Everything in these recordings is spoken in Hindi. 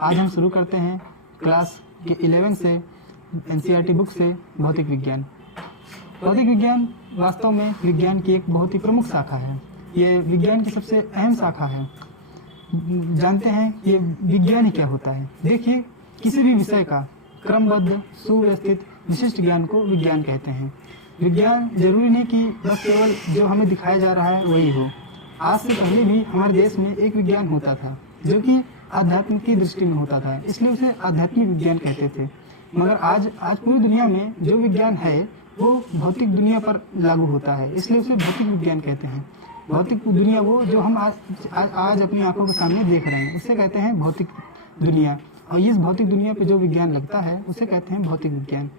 आज हम शुरू करते हैं क्लास के 11 से एनसीईआरटी बुक से भौतिक विज्ञान। भौतिक विज्ञान वास्तव में विज्ञान की एक बहुत ही प्रमुख शाखा है। ये विज्ञान की सबसे अहम शाखा है। जानते हैं ये विज्ञान ही क्या होता है। देखिए, किसी भी विषय का क्रमबद्ध सुव्यवस्थित विशिष्ट ज्ञान को विज्ञान कहते हैं। विज्ञान जरूरी नहीं कि बस केवल जो हमें दिखाया जा रहा है वही हो। आज से पहले भी हमारे देश में एक विज्ञान होता था जो कि आध्यात्म की दृष्टि में होता था, इसलिए उसे आध्यात्मिक विज्ञान कहते थे। मगर आज पूरी दुनिया में जो विज्ञान है वो भौतिक दुनिया पर लागू होता है, इसलिए उसे भौतिक विज्ञान कहते हैं। भौतिक दुनिया वो जो हम आज अपनी आंखों के सामने देख रहे हैं उसे कहते हैं भौतिक दुनिया, और इस भौतिक दुनिया पे जो विज्ञान लगता है उसे कहते हैं भौतिक विज्ञान।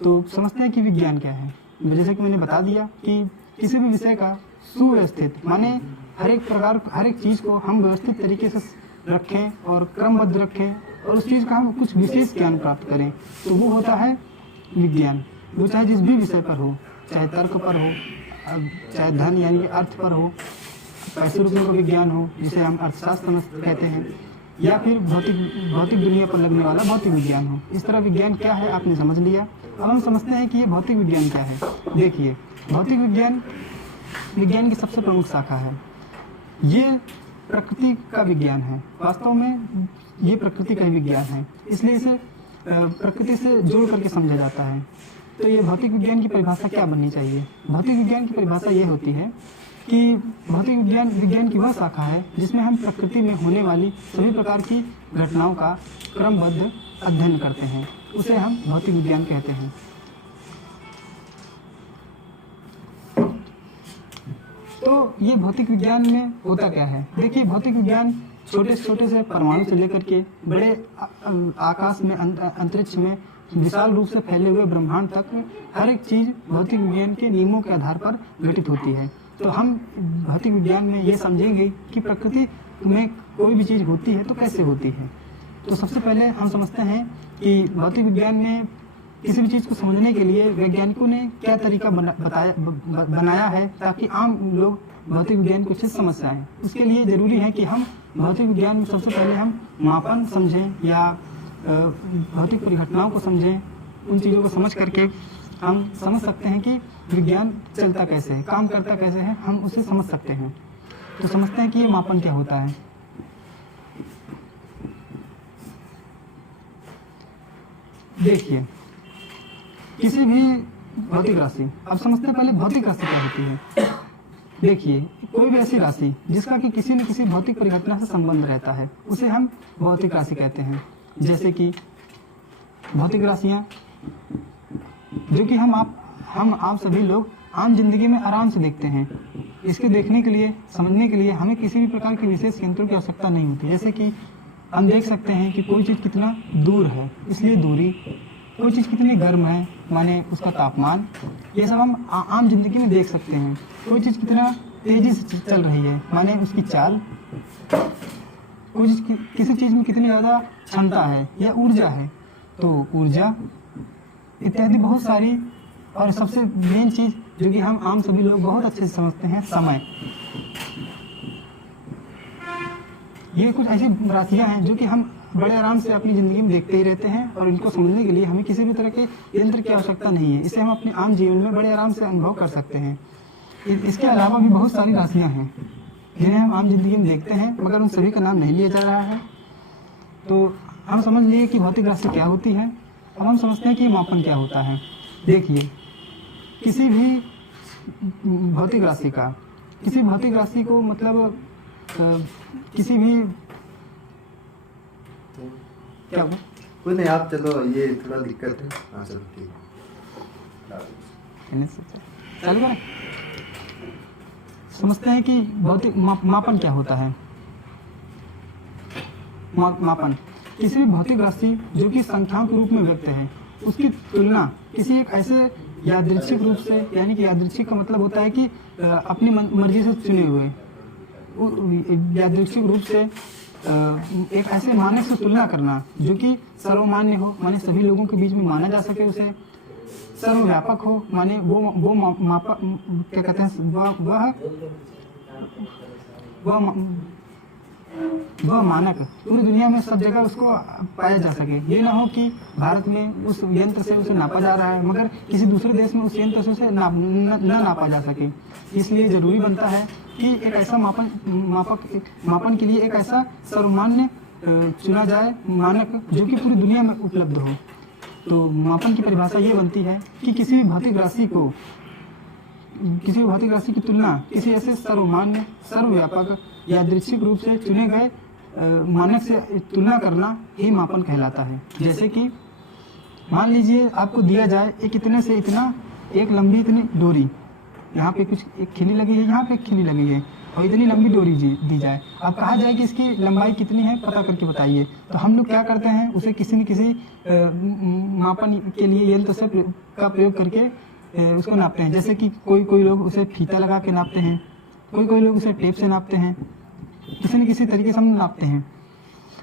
तो समझते हैं कि विज्ञान क्या है। जैसे कि मैंने बता दिया कि किसी भी विषय का सुव्यवस्थित माने हर एक चीज़ को हम व्यवस्थित तरीके से रखें और क्रमबद्ध रखें और उस चीज़ का हम कुछ विशेष ज्ञान प्राप्त करें, तो वो होता है विज्ञान। वो चाहे जिस भी विषय पर हो, चाहे तर्क पर हो, चाहे धन यानी कि अर्थ पर हो, पैसे रुपये का विज्ञान हो जिसे हम अर्थशास्त्र कहते हैं, या फिर भौतिक दुनिया पर लगने वाला भौतिक विज्ञान हो। इस तरह विज्ञान क्या है आपने समझ लिया। अब हम समझते हैं कि ये भौतिक विज्ञान क्या है। देखिए, भौतिक विज्ञान की सबसे प्रमुख शाखा है। ये प्रकृति का विज्ञान है। वास्तव में ये प्रकृति का ही विज्ञान है, इसलिए इसे प्रकृति से जोड़ करके समझा जाता है। तो ये भौतिक विज्ञान की परिभाषा क्या बननी चाहिए। भौतिक विज्ञान की परिभाषा ये होती है कि भौतिक विज्ञान की वह शाखा है जिसमें हम प्रकृति में होने वाली सभी प्रकार की घटनाओं का क्रमबद्ध अध्ययन करते हैं, उसे हम भौतिक विज्ञान कहते हैं। तो ये भौतिक विज्ञान में होता क्या है। देखिए, भौतिक विज्ञान छोटे से परमाणु से लेकर के बड़े आकाश में अंतरिक्ष में विशाल रूप से फैले हुए ब्रह्मांड तक हर एक चीज भौतिक विज्ञान के नियमों के आधार पर घटित होती है। तो हम भौतिक विज्ञान में ये समझेंगे कि प्रकृति में कोई भी चीज होती है तो कैसे होती है। तो सबसे पहले हम समझते हैं कि भौतिक विज्ञान में किसी भी चीज़ को समझने के लिए वैज्ञानिकों ने क्या तरीका बनाया है ताकि आम लोग भौतिक विज्ञान को अच्छे से समझ पाएं। उसके लिए ज़रूरी है कि हम भौतिक विज्ञान में सबसे पहले हम मापन समझें या भौतिक परिघटनाओं को समझें। उन चीज़ों को समझ करके हम समझ सकते हैं कि विज्ञान चलता कैसे है, काम करता कैसे है, हम उसे समझ सकते हैं। तो समझते हैं कि ये मापन क्या होता है। देखिए, किसी भी भौतिक राशि, अब समझते हैं पहले भौतिक राशि क्या होती है। देखिए, कोई भी ऐसी राशि जिसका कि किसी न किसी भौतिक परिघटना से संबंध रहता है उसे हम भौतिक राशि कहते हैं। जैसे कि भौतिक राशियाँ जो कि हम आप सभी लोग आम जिंदगी में आराम से देखते हैं। इसके देखने के लिए, समझने के लिए हमें किसी भी प्रकार के विशेष यंत्रों की आवश्यकता नहीं होती। जैसे कि हम देख सकते हैं कि कोई चीज़ कितना दूर है, इसलिए दूरी, कोई चीज़ कितनी गर्म है माने उसका तापमान, ये सब हम आम जिंदगी में देख सकते हैं। कोई चीज़ कितना तेजी से चल रही है माने उसकी चाल, कोई चीज़ किसी चीज़ में कितनी ज़्यादा क्षमता है या ऊर्जा है, तो ऊर्जा इत्यादि बहुत सारी। और सबसे मेन चीज़ जो कि हम आम सभी लोग बहुत अच्छे से समझते हैं, समय। ये कुछ ऐसी राशियाँ हैं जो कि हम बड़े आराम से अपनी ज़िंदगी में देखते ही रहते हैं और इनको समझने के लिए हमें किसी भी तरह के यंत्र की आवश्यकता नहीं है। इसे हम अपने आम जीवन में बड़े आराम से अनुभव कर सकते हैं। इसके अलावा भी बहुत सारी राशियाँ हैं जिन्हें हम आम जिंदगी में देखते हैं मगर उन सभी का नाम नहीं लिया जा रहा है। तो हम समझ लिए कि भौतिक राशि क्या होती है। अब हम समझते हैं कि मापन क्या होता है। देखिए, किसी भौतिक राशि को मतलब किसी भी क्या कोई नहीं, आप चलो, ये थोड़ा दिक्कत है। हाँ चलो ठीक है। समझते हैं कि भौतिक मापन क्या होता है। मापन किसी भी भौतिक राशि जो कि संख्याओं के रूप में व्यक्त है उसकी तुलना किसी एक ऐसे यादृच्छिक रूप से, यानी कि यादृच्छिक का मतलब होता है कि अपनी मर्जी से चुने हुए, यादृच्छिक रूप से एक ऐसे मानक से तुलना करना जो कि सर्वमान्य हो, माने सभी लोगों के बीच में माना जा सके, उसे सर्वव्यापक हो, माने वो मापक क्या कहते हैं, वह वह मानक पूरी दुनिया में सब जगह उसको पाया जा सके। ये ना हो कि भारत में उस यंत्र से उसे नापा जा रहा है मगर किसी दूसरे देश में उस यंत्र से उसे न नापा जा सके। इसलिए जरूरी बनता है कि एक ऐसा मापन के लिए एक ऐसा सर्वमान्य चुना जाए मानक जो कि पूरी दुनिया में उपलब्ध हो। तो मापन की परिभाषा ये बनती है कि किसी भी भौतिक राशि की तुलना किसी ऐसे सर्वमान्य, सर्वव्यापक या यादृच्छिक रूप से चुने गए मानक से तुलना करना ही मापन कहलाता है। जैसे कि मान लीजिए आपको दिया जाए एक इतने से इतना एक लंबी इतनी डोरी, यहाँ पे कुछ एक खिली लगी है, यहाँ पे एक खिली लगी है और इतनी लंबी डोरी दी जाए। अब कहा जाए कि इसकी लंबाई कितनी है पता करके बताइए, तो हम लोग क्या करते हैं उसे किसी न किसी मापन के लिए यंत्र से का प्रयोग करके उसको नापते हैं। जैसे कि कोई लोग उसे फीता लगा के नापते हैं, कोई लोग उसे टेप से नापते हैं, किसी न किसी तरीके से हम नापते हैं।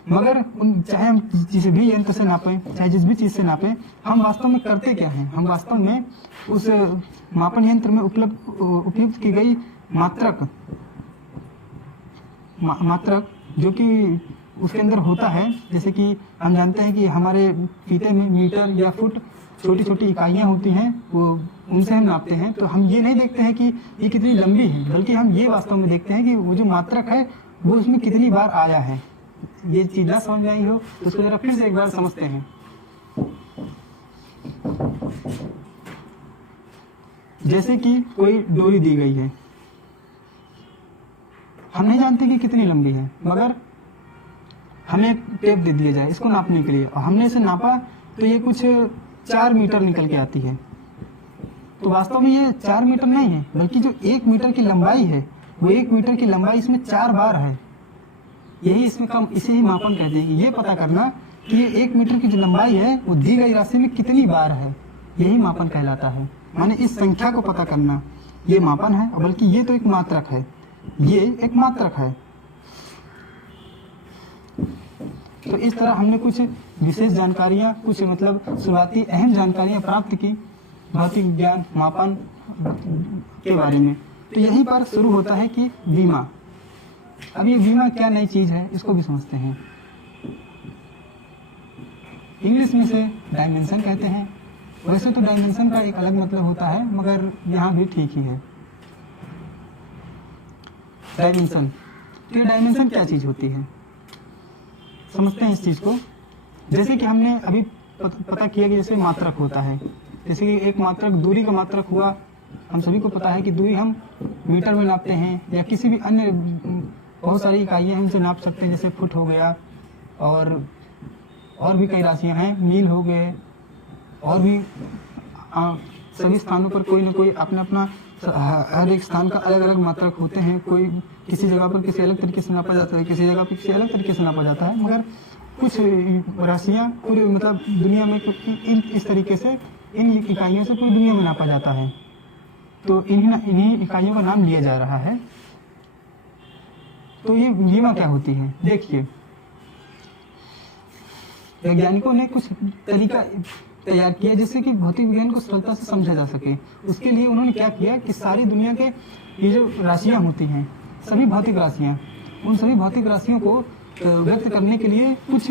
मगर चाहे हम जिस भी यंत्र से नापें, चाहे जिस भी चीज़ से नापें, हम वास्तव में करते क्या हैं? हम वास्तव में उस मापन यंत्र में उपयुक्त की गई मात्रक जो कि उसके अंदर होता है। जैसे कि हम जानते हैं कि हमारे फीते में मीटर या फुट छोटी छोटी इकाइयाँ होती हैं, वो उनसे हम नापते हैं। तो हम ये नहीं देखते हैं कि ये कितनी लंबी है, बल्कि हम ये वास्तव में देखते हैं कि वो जो मात्रक है वो उसमें कितनी बार आया है। ये चीज़ ना समझ में आई हो तो उसको जरा फिर से एक बार समझते हैं। जैसे कि कोई डोरी दी गई है, हम नहीं जानते कि कितनी लंबी है, मगर हमें एक टेप दे दिया जाए इसको नापने के लिए और हमने इसे नापा तो ये कुछ 4 मीटर निकल के आती है। तो वास्तव में ये 4 मीटर नहीं है, बल्कि जो 1 मीटर की लंबाई है वो 1 मीटर की लंबाई इसमें 4 बार है। यही इसमें कम, इसे ही मापन कहते हैं। ये पता करना कि ये 1 मीटर की जो लंबाई है वो दी गई राशि में कितनी बार है, यही मापन कहलाता है। माने इस संख्या को पता करना ये मापन है, और बल्कि ये तो एक मात्रक है, ये एक मात्रक है। तो इस तरह हमने कुछ विशेष जानकारियाँ, कुछ मतलब शुरुआती अहम जानकारियाँ प्राप्त की भौतिक विज्ञान मापन के बारे में। तो यहीं पर शुरू होता है कि बीमा। अब ये बीमा क्या नई चीज़ है इसको भी समझते हैं। इंग्लिश में से डायमेंशन कहते हैं। वैसे तो डायमेंशन का एक अलग मतलब होता है, मगर यहाँ भी ठीक ही है। डायमेंशन, तो ये डायमेंशन क्या चीज़ होती है समझते हैं इस चीज़ को। जैसे कि हमने अभी पता किया कि जैसे मात्रक होता है, जैसे कि एक मात्रक दूरी का मात्रक हुआ। हम सभी को पता है कि दूरी हम मीटर में नापते हैं या किसी भी अन्य बहुत सारी इकाइयाँ हमसे नाप सकते हैं, जैसे फुट हो गया और भी कई राशियाँ हैं, मील हो गए, और भी सभी स्थानों पर कोई ना कोई अपना हर एक स्थान का अलग अलग मात्रक होते हैं। कोई किसी जगह पर किसी अलग तरीके से नापा जाता है, किसी जगह पर किसी अलग तरीके से नापा जाता है, मगर कुछ राशियाँ पूरी मतलब दुनिया में इस तरीके से इन इकाइयों से पूरी दुनिया में नापा जाता है। तो इन्हीं इकाइयों का नाम लिया जा रहा है। तो ये बीमा क्या होती है? देखिए, वैज्ञानिकों ने कुछ तरीका तैयार किया जिससे कि भौतिक विज्ञान को सरलता से समझा जा सके। उसके लिए उन्होंने क्या किया कि सारी दुनिया के ये जो राशियाँ होती हैं, सभी भौतिक राशियाँ, उन सभी भौतिक राशियों को व्यक्त करने के लिए कुछ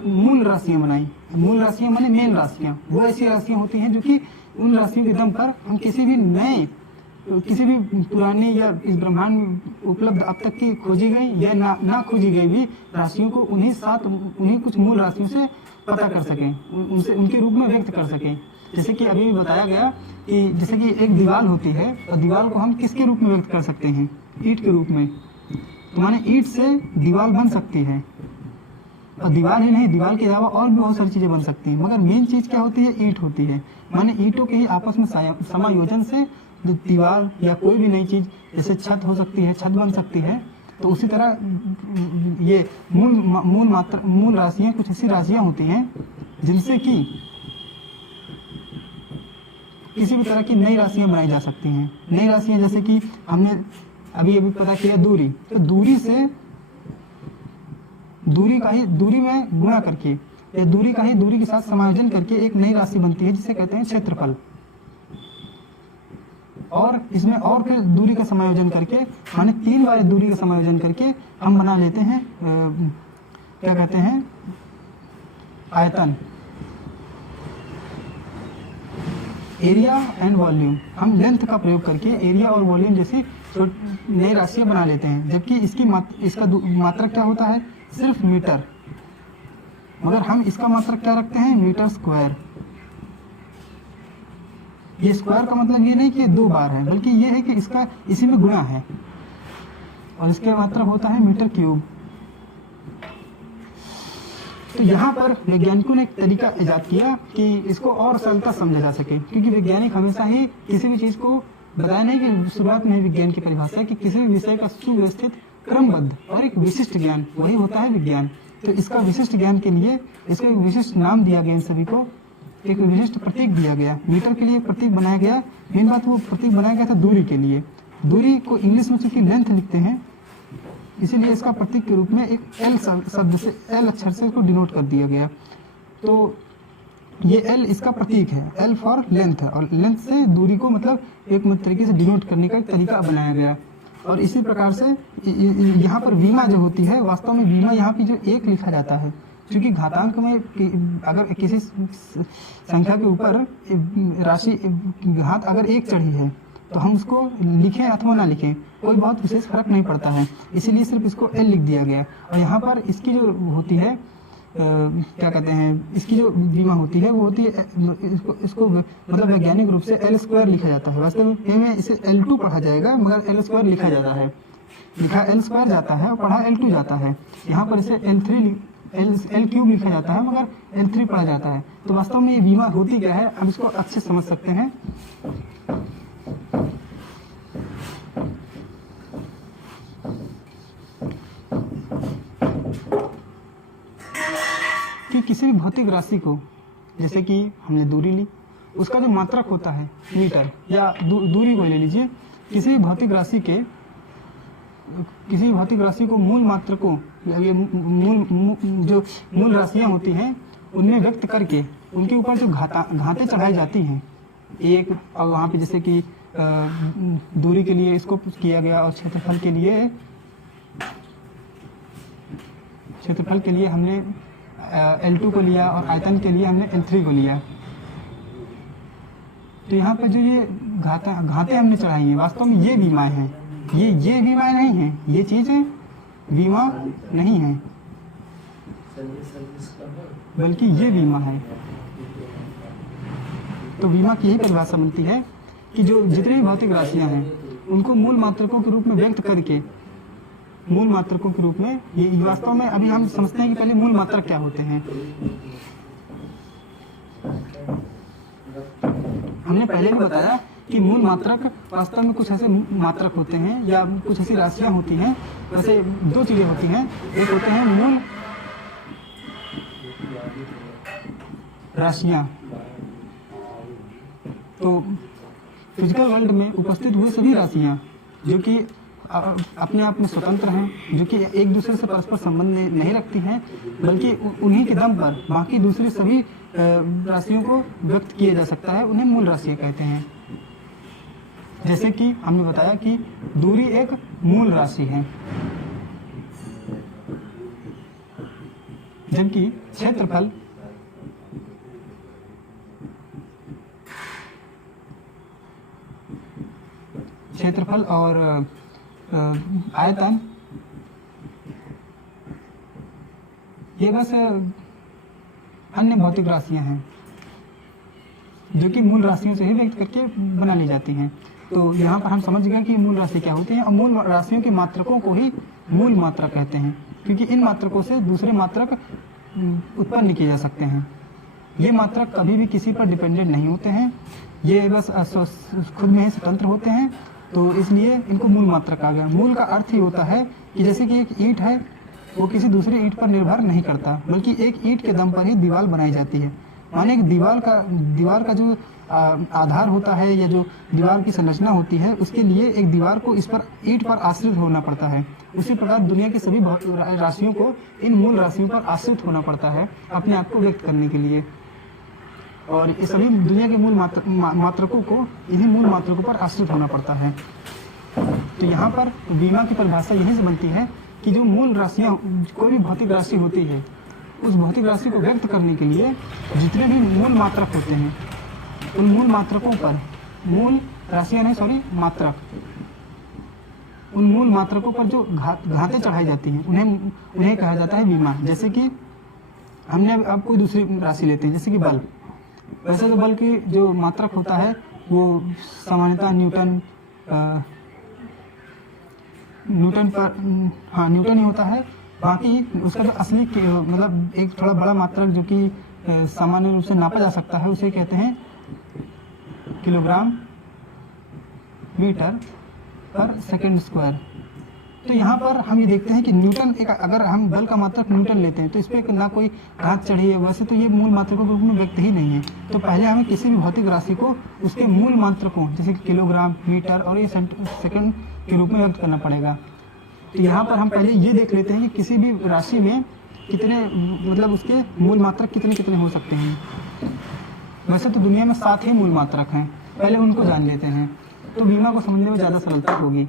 मूल राशियाँ बनाई। मूल राशियाँ माने मेन राशियाँ, वो ऐसी राशियाँ होती हैं जो कि उन राशियों के दम पर हम किसी भी पुरानी या इस ब्रह्मांड में उपलब्ध अब तक की खोजी गई या ना खोजी गई भी राशियों को उन्हीं कुछ मूल राशियों से पता कर सकें, उनके रूप में व्यक्त कर सकें। जैसे कि अभी भी बताया गया कि जैसे कि एक दीवार होती है और दीवार को हम किसके रूप में व्यक्त कर सकते हैं? ईंट के रूप में। तो माने ईंट से दीवार बन सकती है, और दीवार ही नहीं, दीवार के अलावा और भी बहुत सारी चीज़ें बन सकती हैं, मगर मेन चीज़ क्या होती है? ईंट होती है। माने ईंटों के ही आपस में समायोजन से जो दीवार या कोई भी नई चीज़, जैसे छत हो सकती है, छत बन सकती है। तो उसी तरह ये मूल राशियाँ कुछ ऐसी राशियाँ होती हैं जिनसे कि किसी भी तरह की नई राशियाँ बनाई जा सकती हैं। नई राशियाँ जैसे कि हमने अभी पता किया दूरी, तो दूरी में गुणा करके या दूरी के साथ समायोजन करके एक नई राशि बनती है जिसे कहते हैं क्षेत्रफल। और इसमें और फिर दूरी का समायोजन करके, माने 3 बार दूरी का समायोजन करके हम बना लेते हैं क्या कहते हैं, आयतन। एरिया एंड वॉल्यूम, हम लेंथ का प्रयोग करके एरिया और वॉल्यूम जैसी नई राशियां बना लेते हैं, जबकि इसका मात्रक क्या होता है, सिर्फ मीटर, मगर हम इसका मात्रक क्या रखते हैं, मीटर स्क्वायर। ये स्क्वायर का मतलब ये नहीं कि 2 बार है, बल्कि ये है कि इसका इसी में गुणा है, और इसका मात्रक होता है मीटर क्यूब। तो यहाँ पर वैज्ञानिकों ने एक तरीका इजाद किया कि इसको और सरलता समझा जा सके, क्योंकि वैज्ञानिक हमेशा ही किसी भी चीज़ को बताया नहीं कि शुरुआत में विज्ञान की परिभाषा है कि किसी भी विषय का सुव्यवस्थित, क्रमबद्ध और एक विशिष्ट ज्ञान, वही होता है विज्ञान। तो इसका विशिष्ट ज्ञान के लिए इसको एक विशिष्ट नाम दिया गया, इन सभी को एक विशिष्ट प्रतीक दिया गया। मीटर के लिए प्रतीक बनाया गया, मेन बात वो प्रतीक बनाया गया था दूरी के लिए। दूरी को इंग्लिश में चूंकि लेंथ लिखते हैं, इसीलिए इसका प्रतीक के रूप में एक एल शब्द से, एल अक्षर से इसको डिनोट कर दिया गया। तो ये एल इसका प्रतीक है, एल फॉर लेंथ है, और लेंथ से दूरी को मतलब एक तरीके से डिनोट करने का एक तरीका बनाया गया। और इसी प्रकार से यहाँ पर वीमा जो होती है, वास्तव में वीमा यहाँ की जो 1 लिखा जाता है, क्योंकि घातांक में अगर किसी संख्या के ऊपर राशि घात अगर 1 चढ़ी है तो हम उसको लिखें अथवा ना लिखें, कोई बहुत विशेष फर्क नहीं पड़ता है, इसीलिए सिर्फ इसको एल लिख दिया गया। और यहाँ पर इसकी जो होती है क्या कहते हैं, इसकी जो बीमा होती है वो होती है, इसको मतलब वैज्ञानिक रूप से एल स्क्वायर लिखा जाता है। वास्तव में इसे L2 पढ़ा जाएगा, मगर एल स्क्वायर लिखा जाता है, लिखा एल स्क्वायर जाता है और पढ़ा L2 जाता है। यहाँ पर इसे एल क्यूब लिखा जाता है, मगर L3 पढ़ा जाता है। तो वास्तव में ये बीमा होती क्या है, हम इसको अच्छे समझ सकते हैं। कि किसी भी भौतिक राशि को, जैसे कि हमने दूरी ली, उसका जो मात्रक होता है मीटर, या दूरी को ले लीजिए, किसी भी भौतिक राशि को मूल मात्रकों, ये जो मूल राशियां होती हैं उनमें व्यक्त करके उनके ऊपर जो घातें चढ़ाई जाती हैं, एक और वहाँ पे जैसे कि दूरी के लिए इसको किया गया, और क्षेत्रफल के लिए हमने L2 को लिया, और आयतन के लिए हमने L3 को लिया। तो यहाँ पर जो ये घातें हमने चढ़ाई हैं, वास्तव में ये बीमाएं हैं, ये बीमाएं नहीं हैं, ये चीजें बीमा नहीं है, बल्कि ये बीमा है। तो बीमा की यही परिभाषा बनती है कि जो जितनी भी भौतिक राशियां हैं उनको मूल मात्रकों के रूप में व्यक्त करके, मूल मात्रकों के रूप में, ये वास्तव में अभी हम समझते हैं कि पहले मूल मात्रक क्या होते हैं। हमने पहले भी बताया कि मूल मात्रक वास्तव में कुछ ऐसे मात्रक होते हैं या कुछ ऐसी राशियां होती हैं। वैसे 2 चीजें होती हैं, एक होते हैं मूल राशियां, तो फिजिकल वर्ल्ड में उपस्थित हुए सभी राशियां जो कि अपने आप में स्वतंत्र हैं, जो कि एक दूसरे से परस्पर संबंध नहीं रखती हैं, बल्कि उन्हीं के दम पर बाकी दूसरी सभी राशियों को व्यक्त किया जा सकता है, उन्हें मूल राशियां कहते हैं। जैसे कि हमने बताया कि दूरी एक मूल राशि है, जबकि क्षेत्रफल और आयतन ये बस अन्य भौतिक राशियां हैं जो कि मूल राशियों से ही व्यक्त करके बना ली जाती हैं। तो यहाँ पर हम समझ गए कि मूल राशि क्या होती है, और मूल राशियों के मात्रकों को ही मूल मात्रक कहते हैं, क्योंकि इन मात्रकों से दूसरे मात्रक उत्पन्न किए जा सकते हैं। ये मात्रक कभी भी किसी पर डिपेंडेंट नहीं होते हैं, ये बस खुद में ही स्वतंत्र होते हैं, तो इसलिए इनको मूल मात्रक कहा गया। मूल का अर्थ ही होता है कि जैसे कि एक ईंट है, वो किसी दूसरी ईंट पर निर्भर नहीं करता, बल्कि एक ईंट के दम पर ही दीवार बनाई जाती है। माने दीवार का जो आधार होता है, या जो दीवार की संरचना होती है, उसके लिए एक दीवार को इस पर ईंट पर आश्रित होना पड़ता है। उसी प्रकार दुनिया की सभी राशियों को इन मूल राशियों पर आश्रित होना पड़ता है अपने आप को व्यक्त करने के लिए। और ये सभी दुनिया के मूल मात्रकों को इन्हीं मूल मात्रकों पर आश्रित होना पड़ता है। तो यहाँ पर बीमा की परिभाषा यहीं से बनती है कि जो मूल राशियाँ, कोई भी भौतिक राशि होती है, उस भौतिक राशि को व्यक्त करने के लिए जितने भी मूल मात्रक होते हैं, उन मूल मात्रकों पर, मूल राशियाँ नहीं सॉरी मात्रक, उन मूल मात्रकों पर जो घातें चढ़ाई जाती हैं उन्हें कहा जाता है बीमा। जैसे कि हमने अब कोई दूसरी राशि लेते हैं, जैसे कि बल। वैसे तो बल की जो मात्रक होता है वो सामान्यतः न्यूटन ही होता है। बाकी उसका जो असली मतलब एक थोड़ा बड़ा मात्रक जो कि सामान्य रूप से नापा जा सकता है, उसे कहते हैं किलोग्राम मीटर पर सेकंड स्क्वायर। तो यहाँ पर हम ये देखते हैं कि न्यूटन एक, अगर हम बल का मात्रक न्यूटन लेते हैं तो इस पर ना कोई घात चढ़ी है, वैसे तो ये मूल मात्रकों के रूप में व्यक्त ही नहीं है। तो पहले हमें किसी भी भौतिक राशि को उसके मूल मात्रकों जैसे कि किलोग्राम, मीटर और ये सेकंड के रूप में व्यक्त करना पड़ेगा। तो यहाँ पर हम पहले ये देख लेते हैं कि किसी भी राशि में कितने, मतलब उसके मूल मात्रक कितने कितने हो सकते हैं। वैसे तो दुनिया में 7 ही मूल मात्रक हैं, पहले उनको जान लेते हैं तो बीमा को समझने में ज़्यादा सरलता होगी।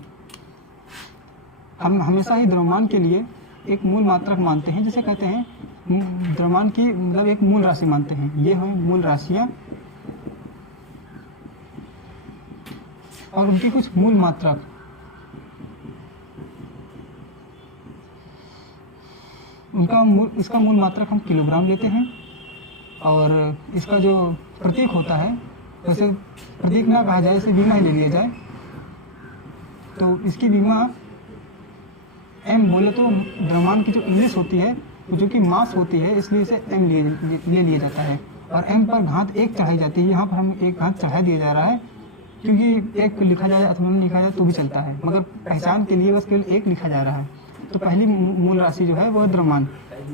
हम हमेशा ही द्रव्यमान के लिए एक मूल मात्रक मानते हैं, जिसे कहते हैं द्रव्यमान की मतलब एक मूल राशि मानते हैं। ये है मूल राशियाँ और उनकी कुछ मूल मात्रक। इसका मूल मात्रक हम किलोग्राम लेते हैं और इसका जो प्रतीक होता है, वैसे प्रतीक ना कहा जाए, इसे बीमा ही ले लिया जाए। तो इसकी बीमा एम बोले तो द्रव्यमान की जो इंग्लिश होती है वो जो कि मास होती है, इसलिए इसे एम ले लिया जाता है। और एम पर घात 1 चढ़ाई जाती है। यहाँ पर हम एक घात चढ़ा दिया जा रहा है, क्योंकि 1 लिखा जाए अथवा नहीं लिखा जाए तो भी चलता है, मगर पहचान के लिए बस केवल 1 लिखा जा रहा है। तो पहली मूल राशि जो है वो है द्रव्यमान।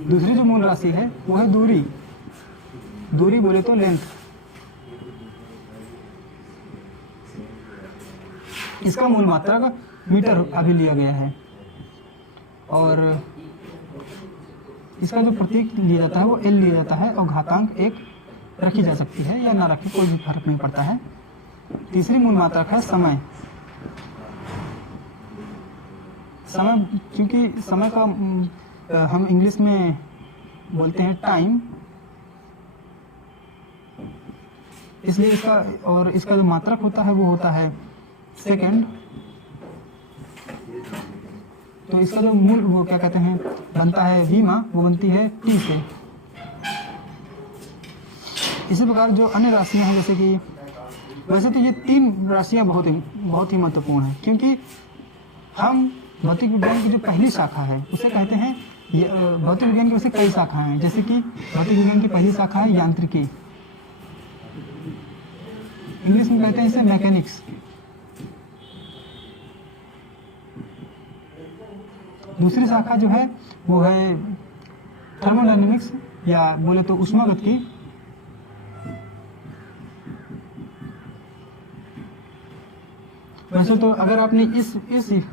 दूसरी जो मूल राशि है वो है दूरी। दूरी बोले तो लेंथ। इसका मूल मात्रक मीटर अभी लिया गया है और इसका जो प्रतीक लिया जाता है वो एल लिया जाता है और घातांक 1 रखी जा सकती है या ना रखी, कोई भी फर्क नहीं पड़ता है। तीसरी मूल मात्रक है समय। समय, क्योंकि समय का हम इंग्लिश में बोलते हैं टाइम, इसलिए इसका जो मात्रक होता है वो होता है सेकंड। तो इसका जो मूल वो क्या कहते हैं बनता है बीमा, वो बनती है टी से। इसी प्रकार जो अन्य राशियां हैं, जैसे कि वैसे तो ये 3 राशियां बहुत ही महत्वपूर्ण हैं, क्योंकि हम भौतिक विज्ञान की जो पहली शाखा है उसे कहते हैं, ये भौतिक विज्ञान की वैसे कई शाखाएं हैं। जैसे कि भौतिक विज्ञान की पहली शाखा है यांत्रिकी, इंग्लिश में कहते हैं इसे मैकेनिक्स। दूसरी शाखा जो है वो है थर्मोडायनेमिक्स या बोले तो ऊष्मागतिकी। वैसे तो अगर आपने इस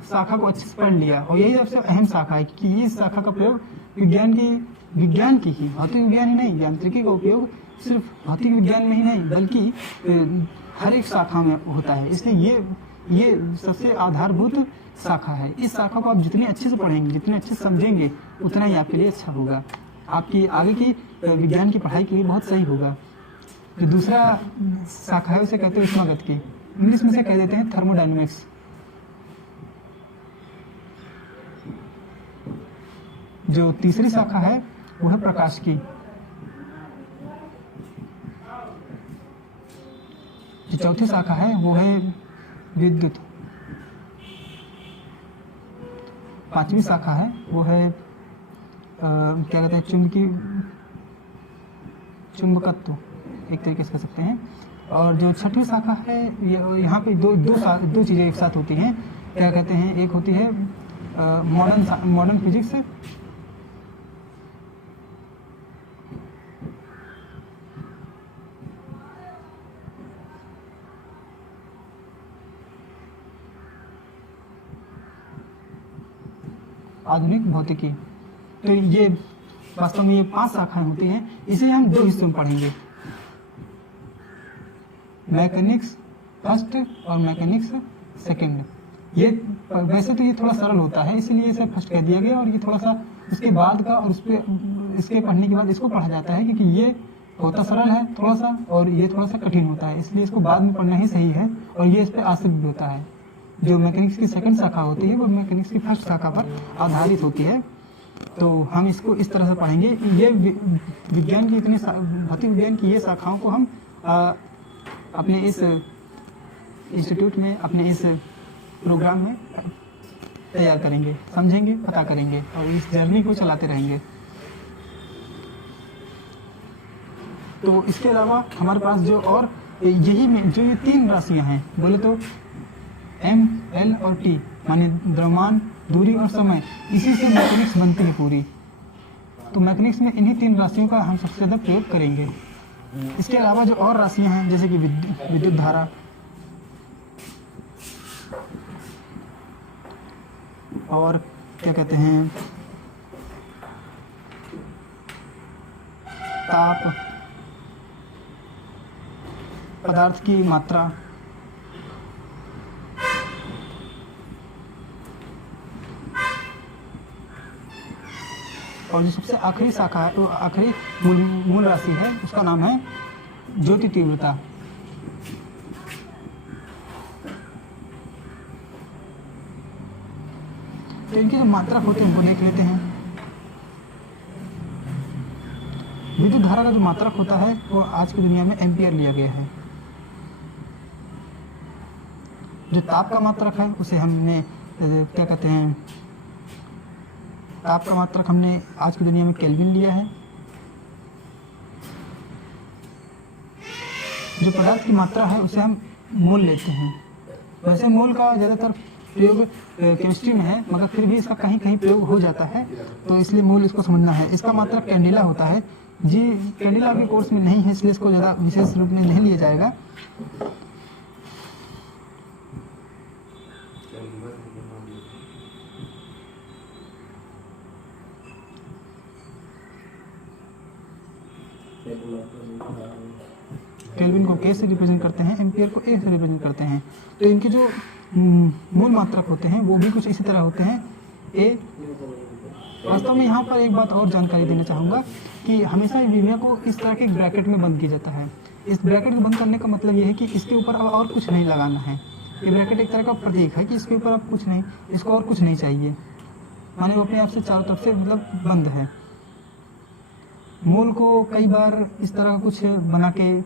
शाखा को अच्छे से पढ़ लिया, और यही सबसे अहम शाखा है कि इस शाखा का प्रयोग विज्ञान की ही, भौतिक विज्ञान ही नहीं, यांत्रिकी का उपयोग सिर्फ भौतिक विज्ञान में ही नहीं बल्कि हर एक शाखा में होता है। इसलिए ये सबसे आधारभूत शाखा है। इस शाखा को आप जितने अच्छे से पढ़ेंगे, जितने अच्छे से समझेंगे, उतना ही आपके लिए अच्छा होगा, आपकी आगे की विज्ञान की पढ़ाई के लिए बहुत सही होगा। जो दूसरा शाखा है उसे कहते हैं ऊष्मागतिकी, इंग्लिश में से कह देते हैं थर्मोडायनेमिक्स। जो तीसरी शाखा है वो है प्रकाश की। जो चौथी शाखा है वो है विद्युत। पांचवी शाखा है वो है क्या कहते हैं चुंबकत्व, एक तरीके से कह सकते हैं। और जो छठी शाखा है, यहाँ पे दो चीज़ें एक साथ होती हैं, क्या कहते हैं, एक होती है मॉडर्न फिजिक्स, आधुनिक भौतिकी। तो ये वास्तव में ये 5 शाखाएं होती हैं। इसे हम 2 हिस्सों में पढ़ेंगे। मैकेनिक्स फर्स्ट और मैकेनिक्स सेकंड। ये वैसे तो ये थोड़ा सरल होता है, इसीलिए इसे फर्स्ट कह दिया गया, और ये थोड़ा सा इसके बाद का और उस पर इसके पढ़ने के बाद इसको पढ़ा जाता है, क्योंकि ये होता सरल है थोड़ा सा और ये थोड़ा सा कठिन होता है, इसलिए इसको बाद में पढ़ना ही सही है। और ये इस पर आश्रित भी होता है। जो मैकेनिक्स की सेकंड शाखा होती है वो मैकेनिक्स की फर्स्ट शाखा पर आधारित होती है। तो हम इसको इस तरह से पढ़ेंगे। ये विज्ञान की इतनी भौतिक विज्ञान की ये शाखाओं को हम अपने इस इंस्टीट्यूट में, अपने इस प्रोग्राम में तैयार करेंगे, समझेंगे, पता करेंगे और इस जर्नी को चलाते रहेंगे। तो इसके अलावा हमारे पास जो और यही में जो ये 3 राशियां हैं, बोले तो M, L और T, माने द्रव्यमान, दूरी और समय, इसी से मैकेनिक्स बनती है पूरी। तो मैकेनिक्स में इन्हीं 3 राशियों का हम सबसे ज़्यादा प्रयोग करेंगे। इसके अलावा जो और राशियां हैं जैसे कि विद्युत धारा और क्या कहते हैं ताप, पदार्थ की मात्रा, और जो सबसे आखिरी शाखा है, तो आखिरी मूल राशि है, उसका नाम है ज्योति तीव्रता। तो इनके जो मात्रक होते हैं वो देख लेते हैं। विद्युत धारा का जो मात्रक होता है वो आज की दुनिया में एम्पियर लिया गया है। जो ताप का मात्रक है उसे हमने क्या कहते हैं, ताप का मात्रक हमने आज की दुनिया में केल्विन लिया है। जो पदार्थ की मात्रा है उसे हम मोल लेते हैं। वैसे मोल का ज़्यादातर प्रयोग केमिस्ट्री में है, मगर फिर भी इसका कहीं कहीं प्रयोग हो जाता है, तो इसलिए मोल इसको समझना है। इसका मात्रक कैंडिला होता है जी। कैंडिला के कोर्स में नहीं है, इसलिए इसको ज़्यादा विशेष रूप में नहीं लिया जाएगा। केल्विन को K से रिप्रेजेंट करते हैं, एम्पियर को A से रिप्रेजेंट करते हैं। तो इनके जो मूल मात्रक होते हैं वो भी कुछ इसी तरह होते हैं। A वास्तव में यहाँ पर एक बात और जानकारी देना चाहूँगा कि हमेशा विविया को इस तरह के ब्रैकेट में बंद किया जाता है। इस ब्रैकेट को बंद करने का मतलब ये है कि इसके ऊपर अब और कुछ नहीं लगाना है। ये ब्रैकेट एक तरह का प्रतीक है कि इसके ऊपर अब कुछ नहीं, इसको और कुछ नहीं चाहिए, माने वो अपने आप से चारों तरफ से मतलब बंद है। मूल को कई बार इस तरह का कुछ बना के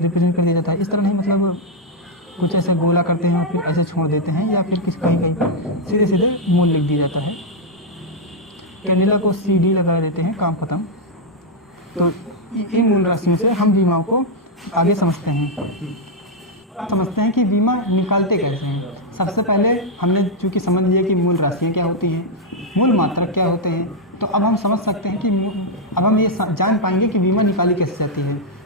रिप्रेजेंट कर दिया जाता है। इस तरह नहीं, मतलब कुछ ऐसे गोला करते हैं और फिर ऐसे छोड़ देते हैं, या फिर किसी कहीं कहीं सीधे सीधे मूल लिख दिया जाता है। कैंडिला को CD लगा देते हैं, काम खत्म। तो इन मूल राशियों से हम बीमाओं को आगे समझते हैं कि बीमा निकालते कैसे हैं। सबसे पहले हमने चूँकि समझ लिया कि मूल राशियाँ क्या होती हैं, मूल मात्रक क्या होते हैं, तो अब हम समझ सकते हैं कि अब हम ये जान पाएंगे कि बीमा निकाली कैसे जाती है।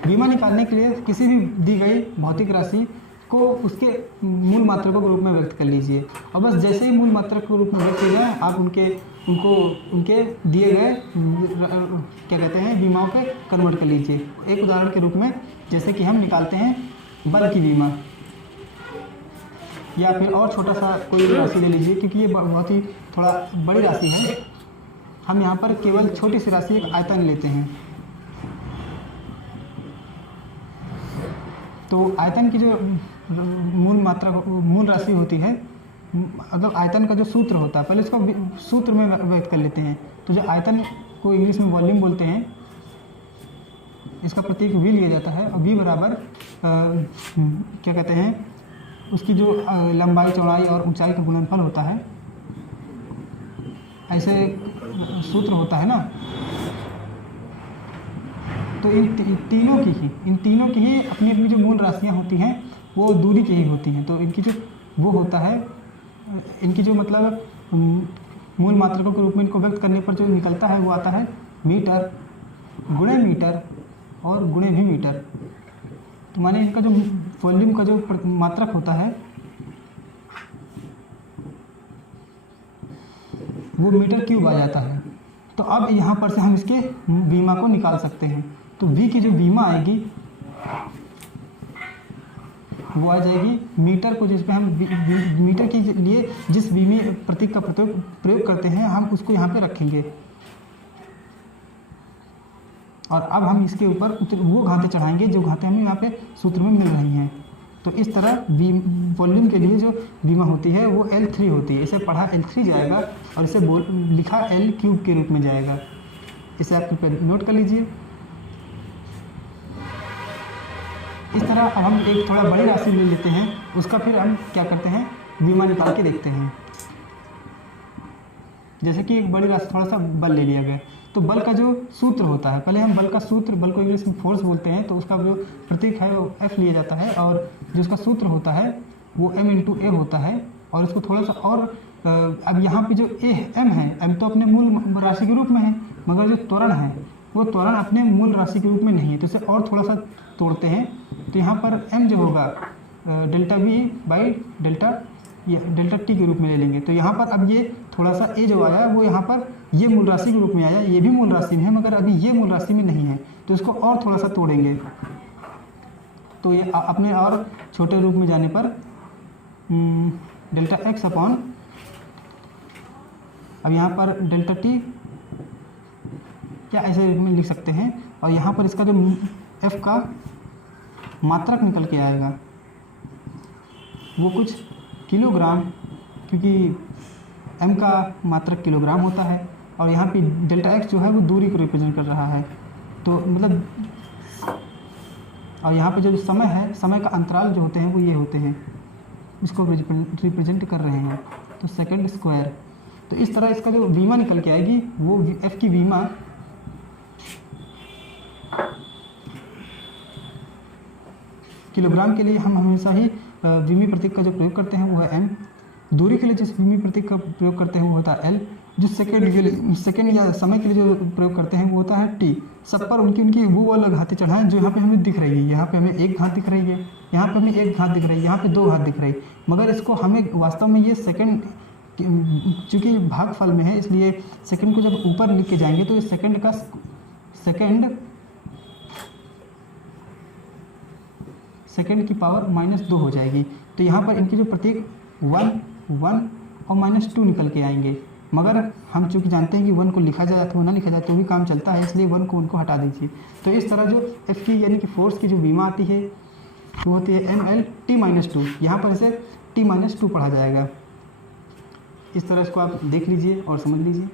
बीमा निकालने के लिए किसी भी दी गई भौतिक राशि को उसके मूल मात्रकों के रूप में व्यक्त कर लीजिए, और बस जैसे ही मूल मात्रक के रूप में व्यक्त किया जाए आप उनके दिए गए क्या कहते हैं बीमाओं पे कन्वर्ट कर लीजिए। एक उदाहरण के रूप में जैसे कि हम निकालते हैं बल की बीमा, या फिर और छोटा सा कोई राशि ले लीजिए, क्योंकि ये बहुत ही थोड़ा बड़ी राशि है। हम यहाँ पर केवल छोटी सी राशि एक आयतन लेते हैं। तो आयतन की जो मूल राशि होती है, मतलब आयतन का जो सूत्र होता है, पहले इसको सूत्र में व्यक्त कर लेते हैं। तो जो आयतन को इंग्लिश में वॉल्यूम बोलते हैं, इसका प्रतीक V लिया जाता है, और V बराबर क्या कहते हैं उसकी जो लंबाई, चौड़ाई और ऊंचाई का गुणनफल होता है, ऐसे सूत्र होता है ना। तो इन तीनों की ही अपनी अपनी जो मूल राशियाँ होती हैं वो दूरी की ही होती हैं। तो इनकी जो वो होता है, इनकी जो मतलब मूल मात्रकों के रूप में इनको व्यक्त करने पर जो निकलता है वो आता है मीटर, गुणे मीटर और गुणे भी मीटर। तो माने इनका जो वॉल्यूम का जो मात्रक होता है वो मीटर क्यूब आ जाता है। तो अब यहाँ पर से हम इसके बीमा को निकाल सकते हैं। तो V की जो बीमा आएगी वो आ जाएगी मीटर को, जिस पे हम मीटर के लिए जिस विमी प्रतीक का प्रयोग करते हैं हम उसको यहाँ पे रखेंगे। और अब हम इसके ऊपर वो घातें चढ़ाएंगे जो घातें हमें यहाँ पे सूत्र में मिल रही हैं। तो इस तरह वॉल्यूम के लिए जो विमा होती है वो L3 होती है। इसे पढ़ा L3 जाएगा और इसे लिखा L³ के रूप में जाएगा। इसे आप कृपया नोट कर लीजिए। इस तरह अब हम एक थोड़ा बड़ी राशि ले लेते हैं, उसका फिर हम क्या करते हैं, विमा निकाल के देखते हैं। जैसे कि एक बड़ी राशि, थोड़ा सा बल ले लिया गया, तो बल का जो सूत्र होता है, पहले हम बल का सूत्र, बल को इंग्लिश में फोर्स बोलते हैं, तो उसका जो प्रतीक है वो F लिया जाता है और जो उसका सूत्र होता है वो M×A होता है। और उसको थोड़ा सा और अब यहाँ पे जो M है, M तो अपने मूल राशि के रूप में है, मगर जो त्वरण है वो त्वरण अपने मूल राशि के रूप में नहीं है, तो इसे और थोड़ा सा तोड़ते हैं। तो यहाँ पर M जो होगा डेल्टा t के रूप में ले लेंगे। तो यहाँ पर अब ये थोड़ा सा A जो आया वो यहाँ पर ये मूल राशि के रूप में आया, ये भी मूल राशि में है मगर अभी ये मूल राशि में नहीं है, तो इसको और थोड़ा सा तोड़ेंगे। तो ये अपने और छोटे रूप में जाने पर डेल्टा x अपॉन, अब यहाँ पर डेल्टा t क्या ऐसे रूप में लिख सकते हैं। और यहाँ पर इसका जो F का मात्रक निकल के आएगा वो कुछ किलोग्राम, क्योंकि M का मात्रक किलोग्राम होता है और यहाँ पे डेल्टा x जो है वो दूरी को रिप्रेजेंट कर रहा है। तो मतलब, और यहाँ पे जो समय है, समय का अंतराल जो होते हैं वो ये होते हैं, इसको रिप्रेजेंट कर रहे हैं, तो सेकंड स्क्वायर। तो इस तरह इसका जो विमा निकल के आएगी वो F की विमा किलोग्राम के लिए हम हमेशा ही विमी प्रतीक का जो प्रयोग करते हैं वो है M। दूरी के लिए जिस विमी प्रतीक का प्रयोग करते हैं वो होता है L। जो सेकेंड या समय के लिए जो प्रयोग करते हैं वो होता है T। सब पर उनकी वो वाला घातें चढ़ाएं जो यहाँ पे हमें दिख रही है। यहाँ पे हमें एक घात दिख रही है, यहाँ पे हमें एक घात दिख रही है, यहाँ पे दो घात दिख रही है, मगर इसको हमें वास्तव में ये सेकंड, चूँकि भागफल में है इसलिए सेकंड को जब ऊपर लिख के जाएंगे तो इस सेकंड की पावर -2 हो जाएगी। तो यहाँ पर इनकी जो प्रतीक 1, 1 और -2 निकल के आएंगे, मगर हम चूँकि जानते हैं कि 1 को लिखा जाए अथवा ना लिखा जाए तो भी काम चलता है, इसलिए 1 को उनको हटा दीजिए। तो इस तरह जो F की यानी कि फोर्स की जो विमा आती है वो होती है ML_T-2। यहाँ पर इसे T-2 पढ़ा जाएगा। इस तरह इसको आप देख लीजिए और समझ लीजिए।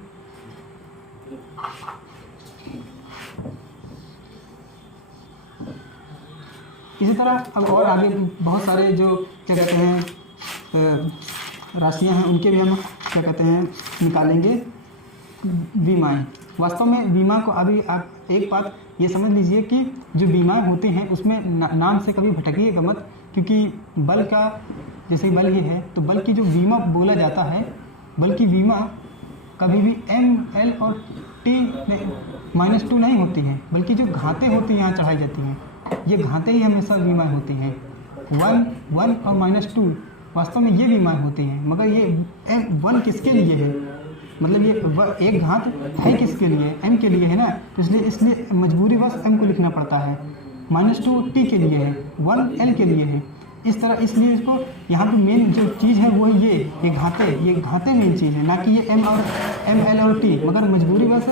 इसी तरह अब और आगे बहुत सारे जो क्या कहते हैं राशियां हैं उनके भी हम क्या कहते हैं निकालेंगे विमाएँ। वास्तव में विमा को अभी आप एक बात ये समझ लीजिए कि जो विमाएँ होती हैं उसमें नाम से कभी भटकिएगा मत, क्योंकि बल का जैसे बल ये है तो बल की जो विमा बोला जाता है, बल की विमा कभी भी M, L और T-2 नहीं होती हैं, बल्कि जो घातें होती हैं यहाँ चढ़ाई जाती हैं ये घातें ही हमेशा विमाएँ होती हैं। 1 और -2 वास्तव में ये विमाएँ होती हैं, मगर ये M1 किसके लिए है, मतलब ये एक घात है किसके लिए, M के लिए है ना, तो इसलिए मजबूरीवश M को लिखना पड़ता है। -2 T के लिए है, 1 L के लिए है। इस तरह इसलिए इसको यहाँ पे मेन जो चीज़ है वो है ये घातें मेन चीज़ है, ना कि ये M, L और T। मगर मजबूरीवश